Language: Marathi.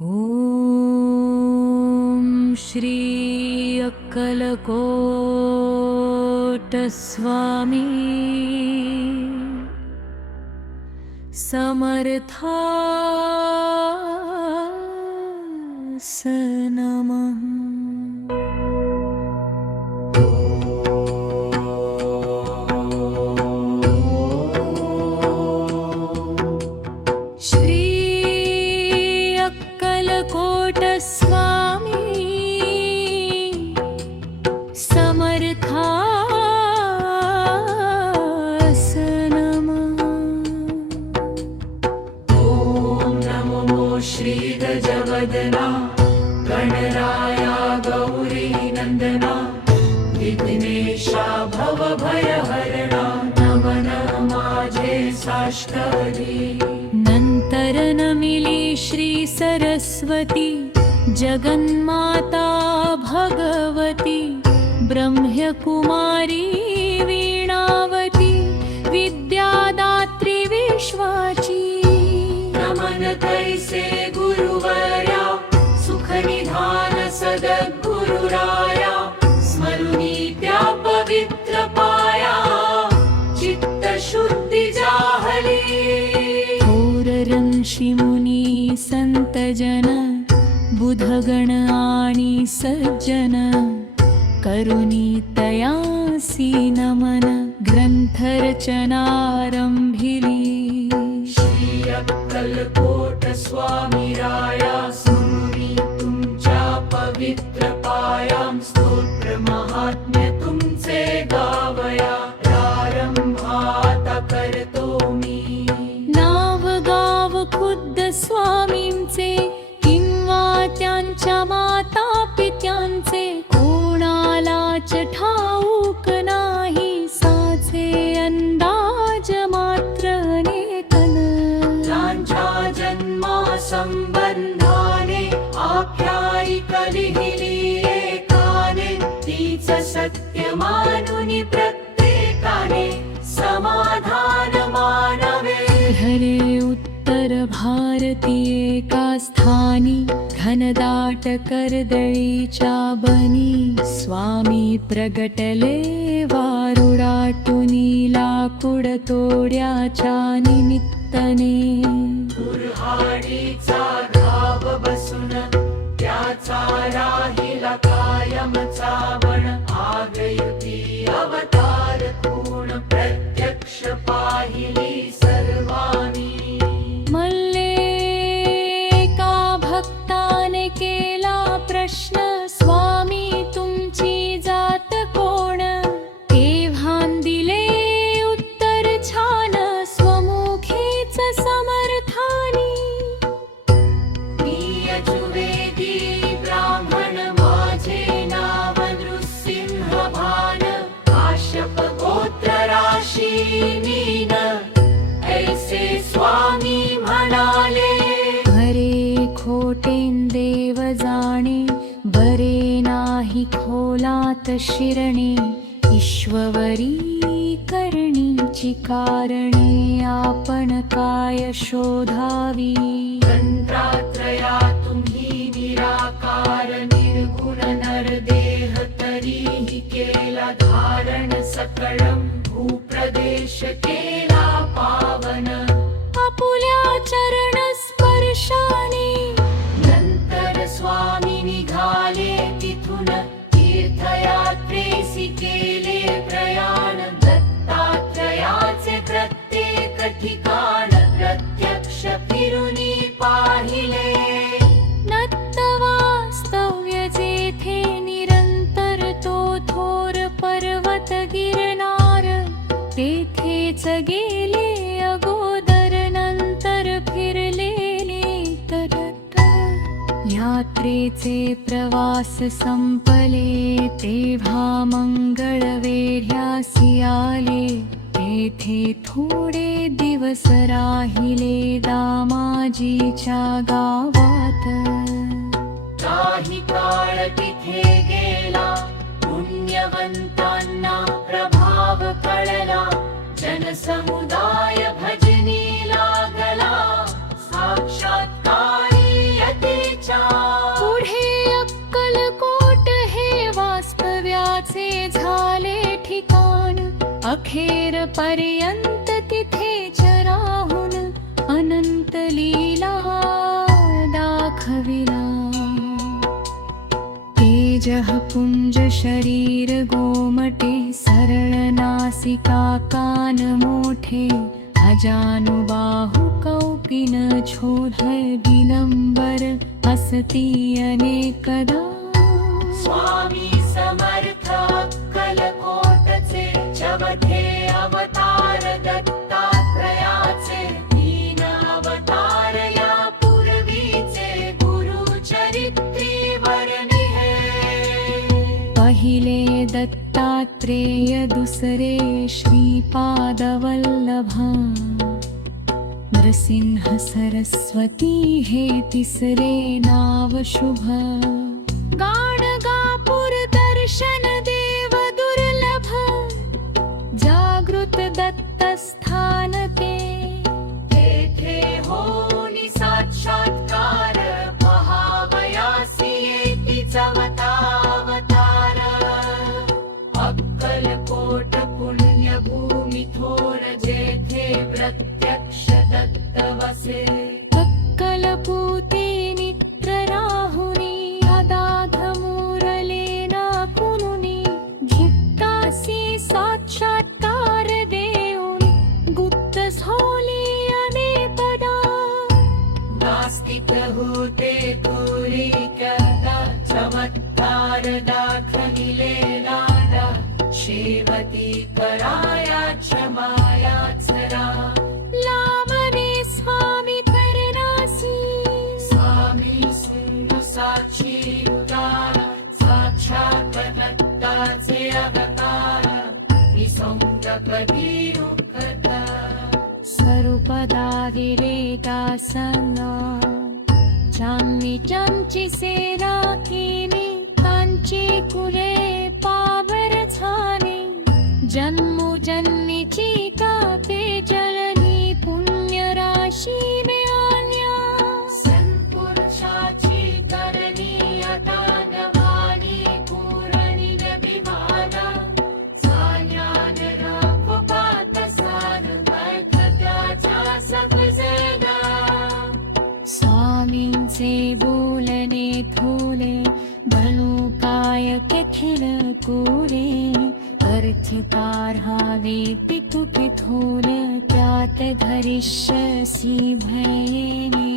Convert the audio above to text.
ॐ श्री अक्कलकोट स्वामी समर्थास नमः। श्री अक्कलकोट स्वामी समर्थास नमः। ॐ नमो श्रीगजवदना गणराया गौरी नंदना विघ्नेशा भवभयहरणा नमन माझे साष्टवरी। नंतर नमिली श्री सरस्वती जगन्माता भगवती ब्रह्मकुमारी वीणावती विद्यादात्री विश्वाची। नमन तैसे गुरुवर्या सुखनिधान सद्गुरुराया स्मरुनी त्या पवित्र पाया चित्त शुद्धि जाहली। ऋषी मुनी संत जन बुधगण आणि सज्जन करुणी तयासी नमन ग्रंथरचनारंभिली। श्री अक्कलकोट स्वामी राया स्मरुनी तुमच्या पवित्र पायां स्तोत्र महात्म्य तुमचे गावया प्रारंभात करतो मी। खुद्द स्वामींचे किंवा त्यांच्या माता पित्यांचे कोणालाच ठाऊक नाही साचे अंदाज मात्र नेतन। त्यांच्या जन्मा संबंधाने आख्यायिका लिहिली एकाने तीच सत्य मानुनी प्रत्येकाने समाधान मानवे। हरे उत्तर भारतीय एका स्थानी घनदाट कर्दळीच्या बनी स्वामी प्रगटले वारुळाटुनी लाकूड तोड्याच्या निमित्ताने। कुऱ्हाडीचा घाव बसून त्याचा राहिला कायम चावण आगयुती अवतार खूण प्रत्यक्ष पाहिली सर्वांनी। मल्लेका भक्ताने केला प्रश्न स्वामी तुमची जात कोण? तेव्हां दिले उत्तर छान स्वमुखीच समर्थानी। मी यजुर्वेदी ब्राह्मण माझे नाव नृसिंह भान काश्यप गोत्र राशी मीन ऐसे स्वामी म्हणाले। खरे खोटेन देव जाणे बरे नाही खोलात शिरणे ईश्वरी करणीची कारणे आपण काय शोधावी। तंत्रात्रया तुम्ही निराकार निर्गुण नरदेह तरीही केला धारण सकळम भूप्रदेश केला पावन आपुल्या चरण स्पर्शाने। नंतर स्वामी निघाले तिथून तीर्थयात्रेसी केले प्रयाण दत्तात्रयाचे प्रत्येक ठिकाण प्रत्यक्ष फिरुनी पाहिले। नत्तवास्तव्य जेथे निरंतर तो थोर पर्वत गिरनार तेथेच गेले अगोदर नंतर फिरलेले तरट। यात्रेचे प्रवास संपले तेव्हा मंगळवेढ्यासी आले तेथे थोडे दिवस राहिले दामाजीच्या गावात। काही काळ तिथे गेला पुण्यवंतांना प्रभाव कळला जनसमुदाय भजनी लागला साक्षात्कारी यती त्याच्या पुढे अक्कलकोट हे वास्तव्याचे झाले ठिकाण अखेर पर्यंत तिथेच राहून अनंत लीला दाखविला तेजः पुंज शरीर गोमटे सरळ नासिका कान मोठे अजानुबाहु कौपिन छोधर दिगंबर असती अनेकदा स्वामी समर्थ अक्कलकोटचे चवथे अवतार दत्तात्रयाचे तीन अवतार या पूर्वीचे गुरुचरित्री वर्णी हे पहिले दत्तात्रेय दुसरे श्रीपादवल्लभा नृसिंह सरस्वती हे तिसरे नाव शुभ गाणगापूर दर्शन देव दुर्लभ जागृत दत्त स्थान ते तेथे होनी साक्षात्कार पहावयासी येतीच अवतार अक्कलकोट पुण्यभूमी थोर जेथे प्रत्यक्ष दत्त वसे अक्कलपुते नित्र राहुनी अदाध मुरलेना कुनुनी घिट्टासी साक्षात्कार देऊन गुप्त झोली अनेकदा नास्तिक होते तुरी करता चमत्कार दाखविले नादा शेवटी कराया क्षमाया जरा लामणे स्वामी करनासी स्वामी सुन साक्षी उदार साक्षात दत्ताचे अवतार निसंग कधी रुखता स्वरूपदागिरे दासना चांदी चमची सेरा केली कांची कुले पावर छाने जन्मोजन्मीची कापे जलनी पुण्य राशी मिळाल्या संपुरुषाची करणी अदानवाणी पूरणी विवादा ज्ञान राखोपात सार अर्थ त्याच्या सगळेदा स्वामींचे बोलणे थोले बनू काय केथिल कोरे अर्थ कारहावे पितु पिथोल त्यात धरिष्यसी भयेने